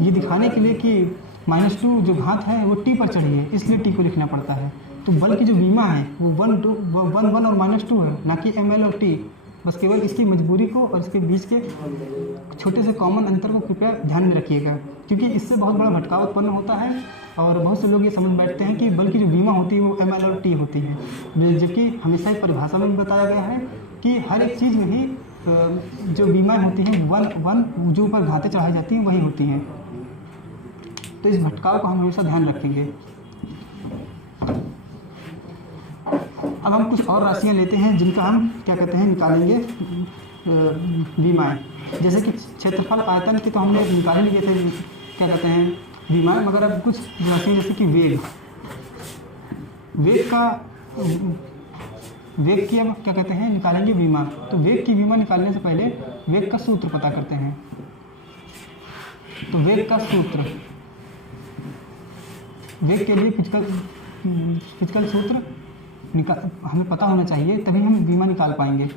ये दिखाने के लिए कि -2 जो घात है वो T पर चढ़ी है, इसलिए T को लिखना पड़ता है। तो बल की जो विमा है वो 1 और -2 है, ना कि M, L और T। बस केवल इसकी मजबूरी को और इसके बीच के छोटे से कॉमन अंतर को कृपया ध्यान में रखिएगा, क्योंकि इससे बहुत बड़ा भटकाव उत्पन्न होता है और बहुत से लोग ये समझ बैठते हैं कि बल की जो विमा होती है वो M, L और T होती है, जबकि हमेशा ही परिभाषा में बताया गया है कि हर एक चीज़ में ही जो विमाएँ होती हैं 1 जो ऊपर घातें चढ़ाई जाती हैं वही होती हैं। तो इस भटकाव को हम हमेशा ध्यान रखेंगे। अब हम कुछ और राशियाँ लेते हैं जिनका हम क्या कहते हैं निकालेंगे विमाएँ। जैसे कि क्षेत्रफल आयतन की तो हमने निकाल लिए थे क्या कहते हैं विमाएँ, मगर अब कुछ राशियाँ जैसे कि वेग की अब क्या कहते हैं निकालेंगे विमा। तो वेग की विमा निकालने से पहले वेग का सूत्र पता करते हैं। तो वेग का सूत्र, वेग के लिए फिजिकल सूत्र हमें पता होना चाहिए, तभी हम बीमा निकाल पाएंगे।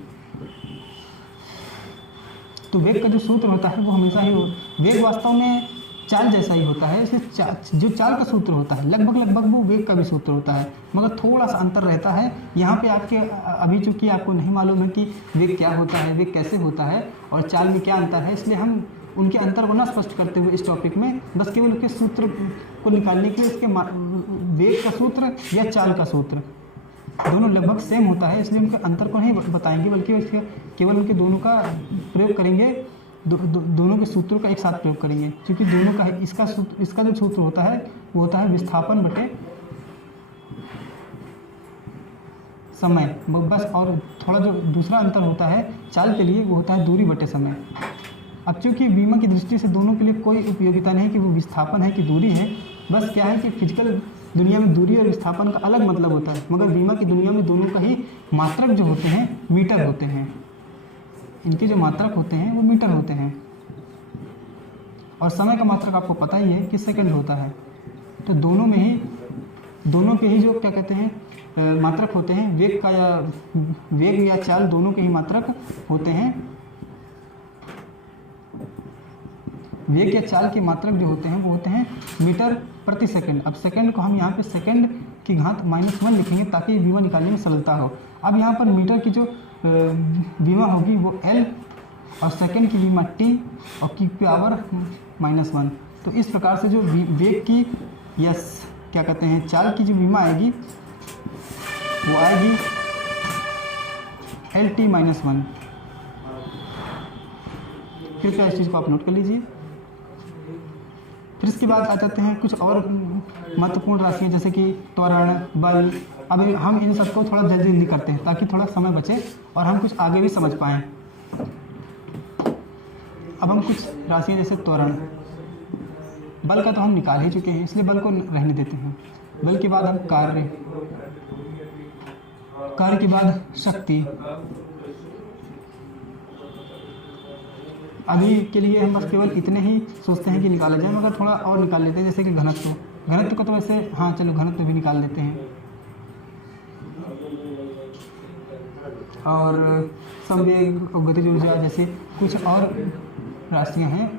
तो वेग का जो सूत्र होता है वो हमेशा ही वेग वास्तव में चाल जैसा ही होता है। इसे जो चाल का सूत्र होता है लगभग वो वेग का भी सूत्र होता है, मगर थोड़ा सा अंतर रहता है। यहाँ पे आपके अभी चूंकि आपको नहीं मालूम है कि वेग क्या होता है, वेग कैसे होता है और चाल में क्या अंतर है, इसलिए हम उनके अंतर को ना स्पष्ट करते हुए इस टॉपिक में बस केवल उसके सूत्र को निकालने के लिए इसके वेग का सूत्र या चाल का सूत्र दोनों लगभग सेम होता है, इसलिए उनके अंतर को नहीं बताएंगे, बल्कि उसके केवल उनके दोनों का प्रयोग करेंगे, दोनों के सूत्रों का एक साथ प्रयोग करेंगे। क्योंकि दोनों का इसका जो सूत्र होता है वो होता है विस्थापन बटे समय बस। और थोड़ा जो दूसरा अंतर होता है चाल के लिए वो होता है दूरी बटे समय। अब चूंकि बीमा की दृष्टि से दोनों के लिए कोई उपयोगिता नहीं कि वो विस्थापन है कि दूरी है, बस क्या है कि फिजिकल दुनिया में दूरी और विस्थापन का अलग मतलब होता है, मगर बीमा की दुनिया में दोनों का ही मात्रक जो होते हैं मीटर होते हैं। इनके जो मात्रक होते हैं वो मीटर होते हैं और समय का मात्रक आपको पता ही है कि सेकंड होता है। तो दोनों के ही जो क्या कहते हैं मात्रक होते हैं, वेग या चाल दोनों के ही मात्रक होते हैं। वेग या चाल के मात्रक जो होते हैं वो होते हैं मीटर प्रति सेकंड। अब सेकंड को हम यहाँ पे सेकंड की घात -1 लिखेंगे ताकि बीमा निकालने में सरलता हो। अब यहाँ पर मीटर की जो बीमा होगी वो L और सेकंड की बीमा T और की पावर -1। तो इस प्रकार से जो वेग की या क्या कहते हैं चाल की जो बीमा आएगी वो आएगी LT-1। कृपया इस चीज़ को आप नोट कर लीजिए। फिर इसके बाद आ जाते हैं कुछ और महत्वपूर्ण राशियाँ जैसे कि त्वरण, बल। अब हम इन सबको थोड़ा जल्दी करते हैं ताकि थोड़ा समय बचे और हम कुछ आगे भी समझ पाएँ। अब हम कुछ राशियाँ जैसे त्वरण, बल का तो हम निकाल ही चुके हैं इसलिए बल को रहने देते हैं। बल के बाद हम कार्य के बाद शक्ति। अभी के लिए हम बस केवल इतने ही सोचते हैं कि निकाला जाए, मगर थोड़ा और निकाल लेते हैं जैसे कि घनत्व को तो वैसे हाँ चलो घनत्व भी निकाल लेते हैं। और संवेग और गतिज ऊर्जा जैसे कुछ और राशियाँ हैं।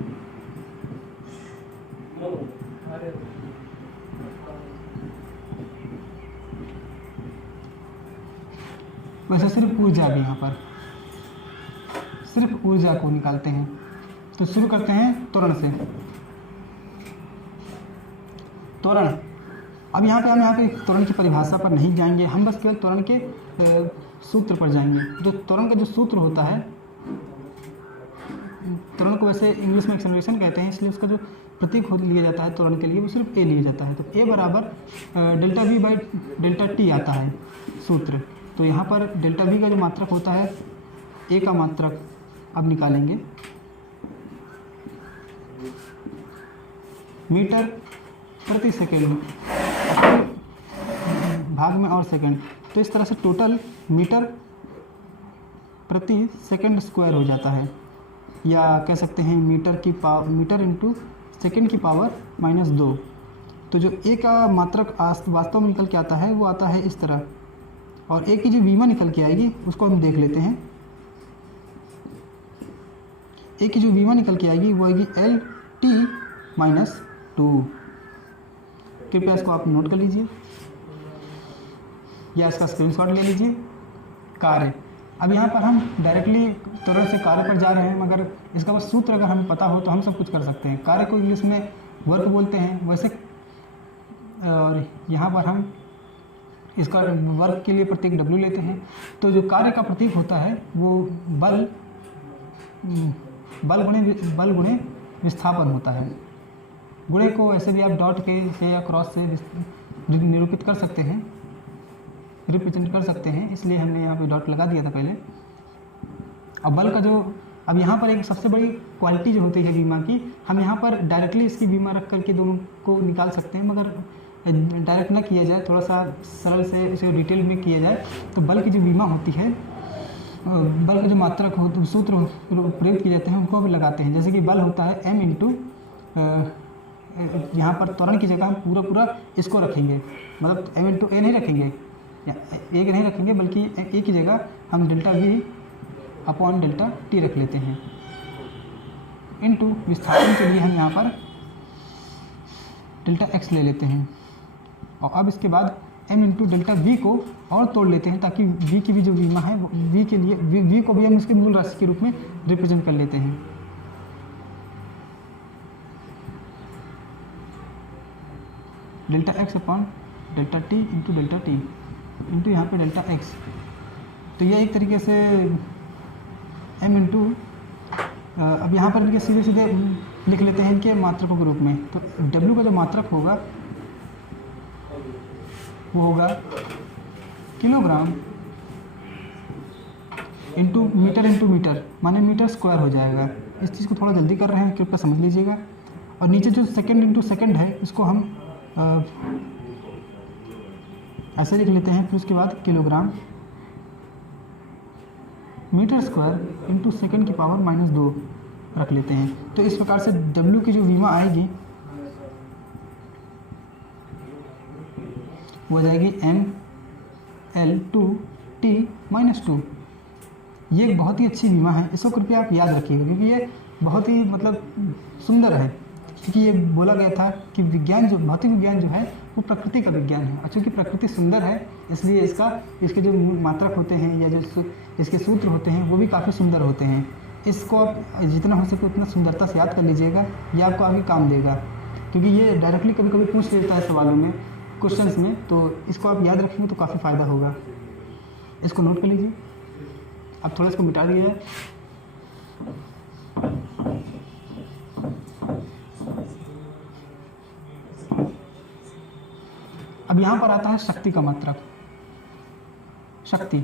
वैसे सिर्फ ऊर्जा भी यहाँ पर सिर्फ ऊर्जा को निकालते हैं। तो शुरू करते हैं त्वरण से। त्वरण, अब यहाँ पे त्वरण की परिभाषा पर नहीं जाएंगे, हम बस केवल त्वरण के सूत्र पर जाएंगे। जो त्वरण का जो सूत्र होता है, त्वरण को वैसे इंग्लिश में एक्सेलरेशन कहते हैं, इसलिए उसका जो प्रतीक लिया जाता है त्वरण के लिए वो सिर्फ ए लिया जाता है। तो ए बराबर delta we by delta T आता है सूत्र। तो यहाँ पर डेल्टा वी का जो मात्रक होता है, ए का मात्रक अब निकालेंगे मीटर प्रति सेकेंड भाग में और सेकेंड। तो इस तरह से टोटल मीटर प्रति सेकेंड स्क्वायर हो जाता है, या कह सकते हैं मीटर इंटू सेकेंड की पावर -2। तो जो ए का मात्रक वास्तव में निकल के आता है वो आता है इस तरह, और ए की जो बीमा निकल के आएगी उसको हम देख लेते हैं। ए की जो बीमा निकल के आएगी वो आएगी LT-2। कृपया इसको आप नोट कर लीजिए या इसका स्क्रीनशॉट ले लीजिए। कार्य, अब यहाँ पर हम डायरेक्टली त्वरण से कार्य पर जा रहे हैं, मगर इसका बस सूत्र अगर हमें पता हो तो हम सब कुछ कर सकते हैं। कार्य को इंग्लिश में वर्क बोलते हैं वैसे, और यहाँ पर हम इसका वर्क के लिए प्रतीक W लेते हैं। तो जो कार्य का प्रतीक होता है वो बल गुणे विस्थापन होता है। गुणे को ऐसे भी आप डॉट के से या क्रॉस से निरूपित कर सकते हैं, रिप्रेजेंट कर सकते हैं, इसलिए हमने यहाँ पे डॉट लगा दिया था पहले। अब बल का अब यहाँ पर एक सबसे बड़ी क्वालिटी जो होती है बीमा की, हम यहाँ पर डायरेक्टली इसकी बीमा रख करके दोनों को निकाल सकते हैं, मगर डायरेक्ट ना किया जाए, थोड़ा सा सरल से इसे डिटेल में किया जाए तो बल की जो बीमा होती है, बल के जो मात्रक हो सूत्र प्रयोग किए जाते हैं उनको भी लगाते हैं। जैसे कि बल होता है M इंटू, यहाँ पर त्वरण की जगह हम पूरा इसको रखेंगे, मतलब M इंटू ए नहीं रखेंगे, एक नहीं रखेंगे बल्कि एक की जगह हम delta we upon delta T रख लेते हैं। इनटू विस्थापन के लिए हम यहाँ पर डेल्टा एक्स ले लेते हैं। और अब इसके बाद m इंटू डेल्टा वी को और तोड़ लेते हैं ताकि v की भी जो विमा है वो v के लिए v को भी हम इसके मूल राशि के रूप में रिप्रेजेंट कर लेते हैं। Delta x upon delta T into delta T into यहाँ पे डेल्टा एक्स। तो यह एक तरीके से m इंटू अब यहाँ पर इनके सीधे सीधे लिख लेते हैं इनके मात्रकों के रूप में। तो w का जो मात्रक होगा वो होगा किलोग्राम इंटू मीटर माने मीटर स्क्वायर हो जाएगा। इस चीज़ को थोड़ा जल्दी कर रहे हैं, कृपया समझ लीजिएगा। और नीचे जो सेकंड इंटू सेकंड है इसको हम ऐसे लिख लेते हैं। फिर उसके बाद kilogram metre square into second की पावर -2 रख लेते हैं। तो इस प्रकार से W की जो विमा आएगी वो जाएगी mL2T-2। ये एक बहुत ही अच्छी विमा है, इसको कृपया आप याद रखिएगा क्योंकि ये बहुत ही मतलब सुंदर है। क्योंकि ये बोला गया था कि विज्ञान जो भौतिक विज्ञान जो है वो प्रकृति का विज्ञान है। और चूँकि प्रकृति सुंदर है इसलिए इसके जो मात्रक होते हैं या जो इसके सूत्र होते हैं वो भी काफ़ी सुंदर होते हैं। इसको आप जितना हो सके उतना सुंदरता से याद कर लीजिएगा, ये आपको आगे काम देगा। क्योंकि ये डायरेक्टली कभी कभी पूछ लेता है सवालों में, क्वेश्चंस में, तो इसको आप याद रखेंगे तो काफ़ी फ़ायदा होगा। इसको नोट कर लीजिए। अब थोड़ा इसको मिटा दिया है। अब यहाँ पर आता है शक्ति का मात्रक। शक्ति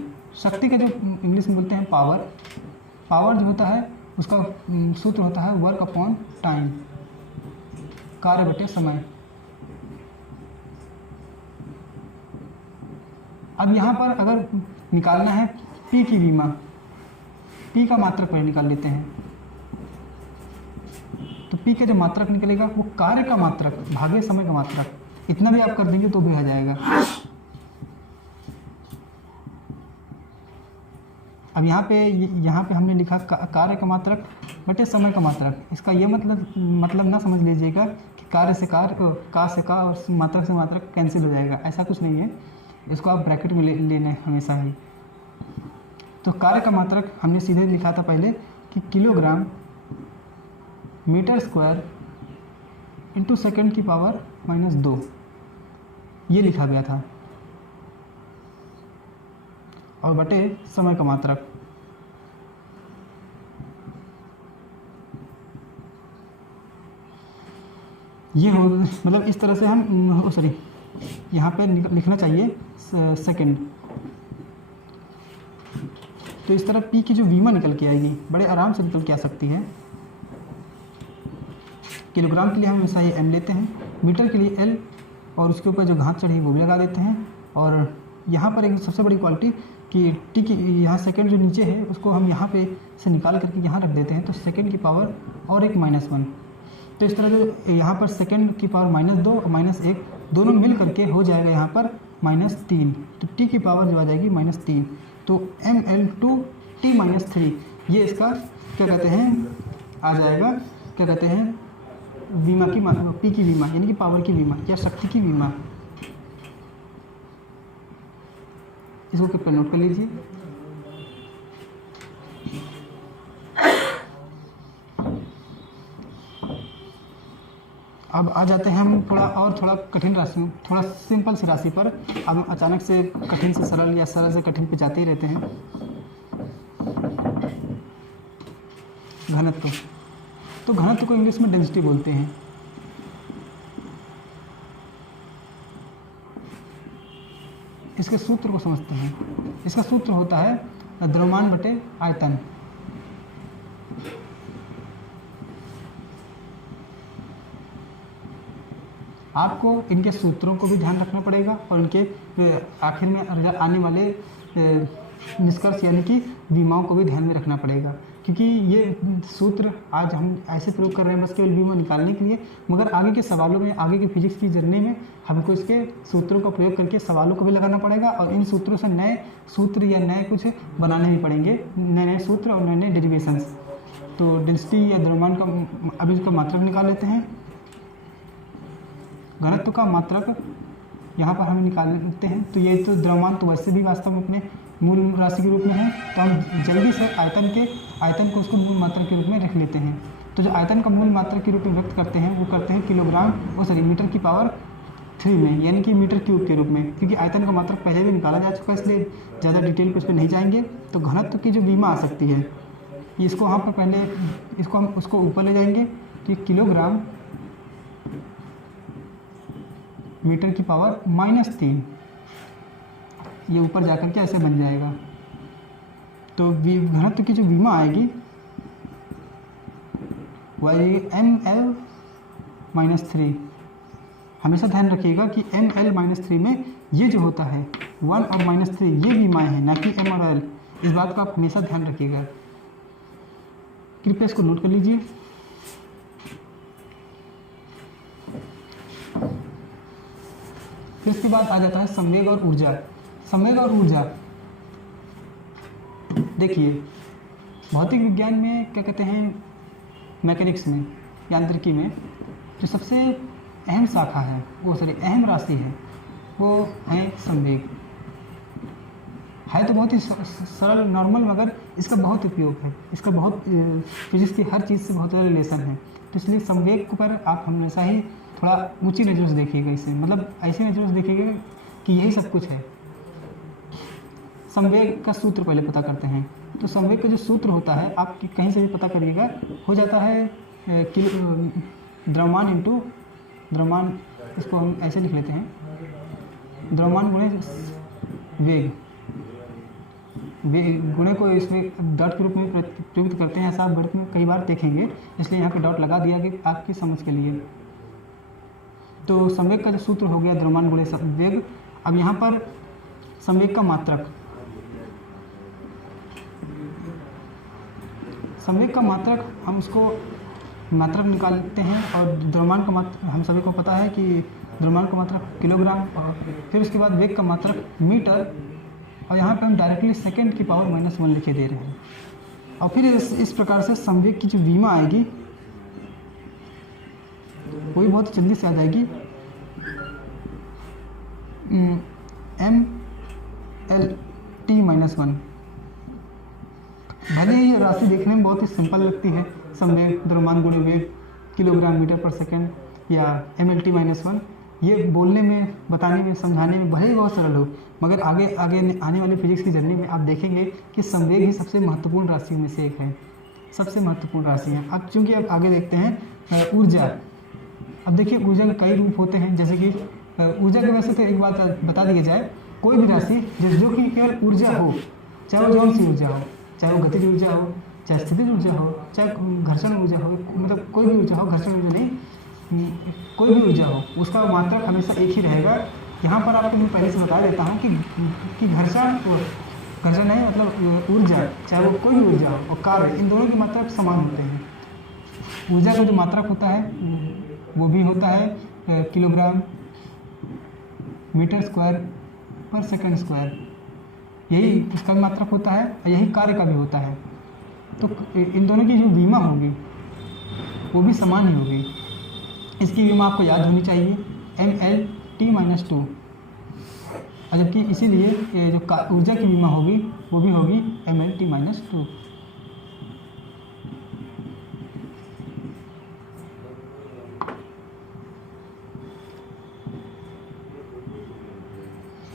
के जो इंग्लिश में बोलते हैं पावर जो होता है उसका सूत्र होता है वर्क अपॉन टाइम, कार्य बटे समय। अब यहाँ पर अगर निकालना है P की विमा, P का मात्रक पहले निकाल लेते हैं। तो P का जो मात्रक निकलेगा वो कार्य का मात्रक भागे समय का मात्रक, इतना भी आप कर देंगे तो भी आ जाएगा। अब यहाँ पे हमने लिखा कार्य का मात्रक बटे समय का मात्रक। इसका ये मतलब ना समझ लीजिएगा कि कार्य से कार्य का से का और मात्रक से मात्रक कैंसिल हो जाएगा, ऐसा कुछ नहीं है। इसको आप ब्रैकेट में लेना हमेशा ही। तो कार्य का मात्रक हमने सीधे लिखा था पहले कि kilogram metre square into second की पावर -2, ये लिखा गया था। और बटे समय का मात्रक। ये हो मतलब इस तरह से हम यहाँ पे लिखना चाहिए सेकंड। तो इस तरह P की जो विमा निकल के आएगी बड़े आराम से निकल के आ सकती है। किलोग्राम के लिए हम हमेशा ये m लेते हैं, मीटर के लिए L और उसके ऊपर जो घात चढ़ी वो भी लगा देते हैं। और यहाँ पर एक सबसे बड़ी क्वालिटी कि T की यहाँ सेकंड जो नीचे है उसको हम यहाँ पे से निकाल करके यहाँ रख देते हैं, तो सेकंड की पावर और एक -1। तो इस तरह जो यहाँ पर सेकंड की पावर -2 और -1 दोनों मिल करके हो जाएगा यहाँ पर -3। तो T की पावर जो आ जाएगी -3। तो mL2T-3 ये इसका क्या कहते हैं आ जाएगा, क्या कहते हैं विमा की P की विमा यानी कि पावर की विमा या शक्ति की विमा। इसको कृपया नोट कर लीजिए। अब आ जाते हैं हम थोड़ा कठिन राशि, थोड़ा सिंपल सी राशि पर। अब हम अचानक से कठिन से सरल या सरल से कठिन पे जाते ही रहते हैं। घनत्व, तो घनत्व को इंग्लिश में डेंसिटी बोलते हैं। इसके सूत्र को समझते हैं। इसका सूत्र होता है द्रव्यमान बटे आयतन। आपको इनके सूत्रों को भी ध्यान रखना पड़ेगा और इनके आखिर में आने वाले निष्कर्ष यानी कि विमाओं को भी ध्यान में रखना पड़ेगा। क्योंकि ये सूत्र आज हम ऐसे प्रयोग कर रहे हैं बस केवल बीमा निकालने के लिए, मगर आगे के सवालों में, आगे की फिजिक्स की जर्नी में हमको इसके सूत्रों का प्रयोग करके सवालों को भी लगाना पड़ेगा और इन सूत्रों से नए सूत्र या नए कुछ बनाने भी पड़ेंगे, नए नए सूत्र और नए नए डेरिवेशंस। तो डेंसिटी या द्रव्यमान का अभी इसका मात्रक निकाल लेते हैं। घनत्व का मात्रक यहाँ पर हमें निकाल लेते हैं। तो ये तो द्रव्यमान तो वैसे भी वास्तव में अपने मूल राशि के रूप में है, तो हम जल्दी से आयतन को उसको मूल मात्रा के रूप में रख लेते हैं। तो जो आयतन का मूल मात्रा के रूप में व्यक्त करते हैं वो करते हैं किलोग्राम मीटर की पावर 3 में, यानी कि मीटर क्यूब के रूप में, क्योंकि आयतन का मात्रक पहले भी निकाला जा चुका है, इसलिए ज़्यादा डिटेल पे उस पर नहीं जाएंगे। तो घनत्व की जो विमा आ सकती है, इसको यहाँ पर पहले इसको हम उसको ऊपर ले जाएंगे, तो किलोग्राम मीटर की पावर -3, ये ऊपर जाकर के ऐसे बन जाएगा। तो घनत्व की जो विमा आएगी वही ml-3। हमेशा ध्यान रखिएगा कि ml-3 में ये जो होता है 1 और -3 ये विमाएँ हैं, ना कि m और l। इस बात का आप हमेशा ध्यान रखिएगा। कृपया इसको नोट कर लीजिए। फिर इसके बाद आ जाता है संवेग और ऊर्जा। संवेग और ऊर्जा, देखिए भौतिक विज्ञान में क्या कहते हैं, मैकेनिक्स में, यांत्रिकी में जो सबसे अहम शाखा है वो अहम राशि है वो है संवेग। है तो बहुत ही सरल नॉर्मल, मगर इसका बहुत उपयोग है, इसका बहुत फिजिक्स की हर चीज़ से बहुत ज़्यादा रिलेशन है। तो इसलिए संवेग पर आप हमेशा ही थोड़ा ऊंची नज़रों से देखिएगा, इसे मतलब ऐसी नज़रों से देखिएगा कि यही सब कुछ है। संवेग का सूत्र पहले पता करते हैं। तो संवेग का जो सूत्र होता है आप कहीं से भी पता करिएगा, हो जाता है द्रव्यमान इंटू द्रव्यमान, इसको हम ऐसे लिख लेते हैं, द्रव्यमान गुणे वेग, गुणे को इसमें डॉट के रूप में प्रयुक्त करते हैं, ऐसा आप गणित में कई बार देखेंगे, इसलिए यहाँ पे डॉट लगा दिया गया आपकी समझ के लिए। तो संवेग का जो सूत्र हो गया द्रव्यमान गुणे वेग। अब यहाँ पर संवेग का मात्रक, संवेग का मात्रक हम उसको मात्रक निकालते हैं, और द्रव्यमान का मात्रक हम सभी को पता है कि द्रव्यमान का मात्रक किलोग्राम, और फिर उसके बाद वेग का मात्रक मीटर, और यहाँ पे हम डायरेक्टली सेकंड की पावर -1 लिखे दे रहे हैं। और फिर इस प्रकार से संवेग की जो विमा आएगी वो भी बहुत जल्दी से आ जाएगी, mL-T-1। भले ही ये राशि देखने में बहुत ही सिंपल लगती है, संवेग द्रव्यमान गुणे वेग किलोग्राम मीटर पर सेकंड या mL-T-1, ये बोलने में, बताने में, समझाने में भले ही बहुत सरल हो, मगर आगे आने वाले फिजिक्स की जर्नी में आप देखेंगे कि संवेग ही सबसे महत्वपूर्ण राशि में से एक है, सबसे महत्वपूर्ण राशि है। अब चूँकि अब आगे देखते हैं ऊर्जा। अब देखिए ऊर्जा के कई रूप होते हैं, जैसे कि ऊर्जा के वैसे तो एक बात बता दी जाए, कोई भी राशि जो कि केवल ऊर्जा हो, चाहे वो जौन सी ऊर्जा हो, चाहे वो गतिज ऊर्जा हो, चाहे स्थितिज ऊर्जा हो, चाहे घर्षण ऊर्जा हो, मतलब कोई भी ऊर्जा हो, घर्षण ऊर्जा नहीं, कोई भी ऊर्जा हो, उसका मात्रक हमेशा एक ही रहेगा। यहाँ पर आपको मैं पहले से बता देता हूँ कि घर्षण नहीं, मतलब ऊर्जा, चाहे वो कोई भी ऊर्जा हो और कार्य, इन दोनों की मात्रक समान होते हैं। ऊर्जा का जो मात्रक होता है वो भी होता है किलोग्राम मीटर स्क्वायर पर सेकंड स्क्वायर, यही इसका भी मात्रक होता है, और यही कार्य का भी होता है। तो इन दोनों की जो विमा होगी वो भी समान ही होगी। इसकी विमा आपको याद होनी चाहिए, mL-T-2, और जबकि इसीलिए ये जो ऊर्जा की विमा होगी वो भी होगी mL-T-2।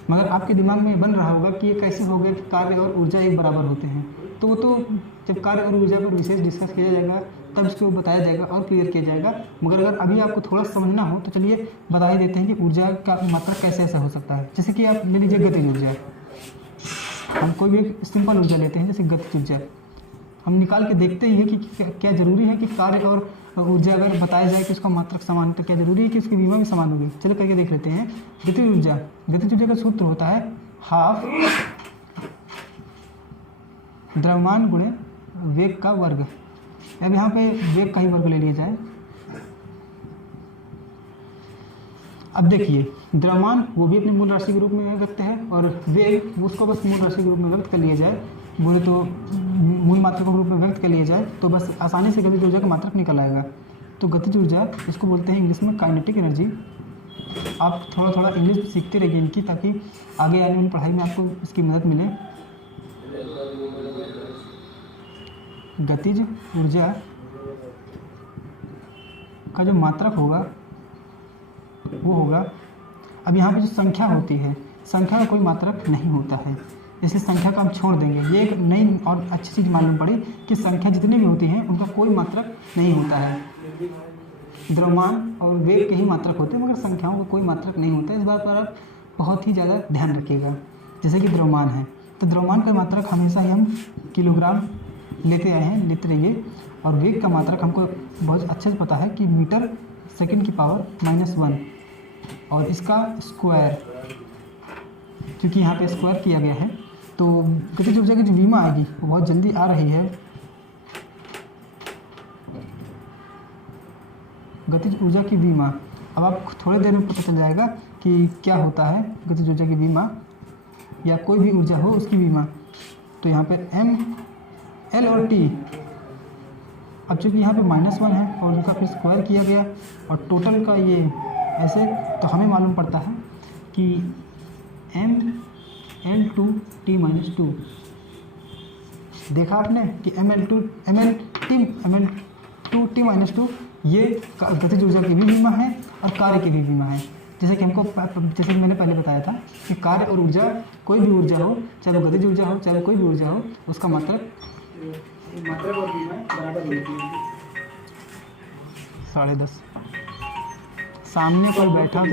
मगर आपके दिमाग में बन रहा होगा कि ये कैसे हो गया कि कार्य और ऊर्जा एक बराबर होते हैं। तो वो तो जब कार्य और ऊर्जा पर विशेष डिस्कस किया जाएगा तब इसको बताया जाएगा और क्लियर किया जाएगा। मगर अगर अभी आपको थोड़ा समझना हो तो चलिए बता ही देते हैं कि ऊर्जा का मात्रक कैसे ऐसा हो सकता है। जैसे कि आप ले लीजिए गतिज ऊर्जा, हम कोई भी सिंपल ऊर्जा लेते हैं जैसे गतिज ऊर्जा, हम निकाल के देखते ही है कि क्या जरूरी है कि कार्य और ऊर्जा अगर बताया जाए कि उसका मात्रक समान, तो क्या जरूरी है कि उसकी विमा भी समान होगी। चलो करके देख लेते हैं। गतिज ऊर्जा का सूत्र होता है हाफ द्रव्यमान गुणे वेग का वर्ग। अब यहाँ पे वेग का ही वर्ग ले लिया जाए। अब देखिए द्रव्यमान वो भी अपनी मूल राशि के रूप में व्यक्त है, और वेग उसको बस मूल राशि के रूप में व्यक्त कर लिया जाए, बोले तो मूल मात्रक के रूप में व्यक्त कर लिया जाए तो बस आसानी से गतिज ऊर्जा का मात्रक निकल आएगा। तो गतिज ऊर्जा इसको बोलते हैं इंग्लिश में काइनेटिक एनर्जी। आप थोड़ा थोड़ा इंग्लिश सीखते रहिए इनकी, ताकि आगे आने वाली पढ़ाई में आपको इसकी मदद मिले। गतिज ऊर्जा का जो मात्रक होगा वो होगा, अब यहाँ पे जो संख्या होती है, संख्या का कोई मात्रक नहीं होता है, इसलिए संख्या का हम छोड़ देंगे। ये एक नई और अच्छी चीज़ मालूम पड़ी कि संख्या जितनी भी होती हैं उनका कोई मात्रक नहीं होता है। द्रव्यमान और वेग के ही मात्रक होते हैं, मगर संख्याओं का कोई मात्रक नहीं होता है। इस बात पर आप बहुत ही ज़्यादा ध्यान रखिएगा। जैसे कि द्रव्यमान है, तो द्रव्यमान का मात्रक हमेशा ही हम किलोग्राम लेते आए हैं, लेते रहिए। और वेग का मात्रक हमको बहुत अच्छे से पता है कि मीटर सेकंड की पावर -1, और इसका स्क्वायर, क्योंकि यहाँ पे स्क्वायर किया गया है। तो गतिज ऊर्जा की जो विमा आएगी वो बहुत जल्दी आ रही है। गतिज ऊर्जा की विमा, अब आप थोड़ी देर में पता चल जाएगा कि क्या होता है गतिज ऊर्जा की विमा, या कोई भी ऊर्जा हो उसकी विमा। तो यहाँ पे M, L और T, अब चूँकि यहाँ पे -1 है और उनका फिर स्क्वायर किया गया और टोटल का ये ऐसे, तो हमें मालूम पड़ता है कि ML2T-2, देखा आपने कि ML2T-2 ये गतिज ऊर्जा की भी विमा है और कार्य की भी विमा है। जैसे कि जैसे कि मैंने पहले बताया था कि कार्य और ऊर्जा, कोई भी ऊर्जा हो, चाहे वो गतिज ऊर्जा हो चाहे कोई भी ऊर्जा हो, उसका मात्रक और विमा बराबर होती है। 10:30 सामने कोई बैठा तो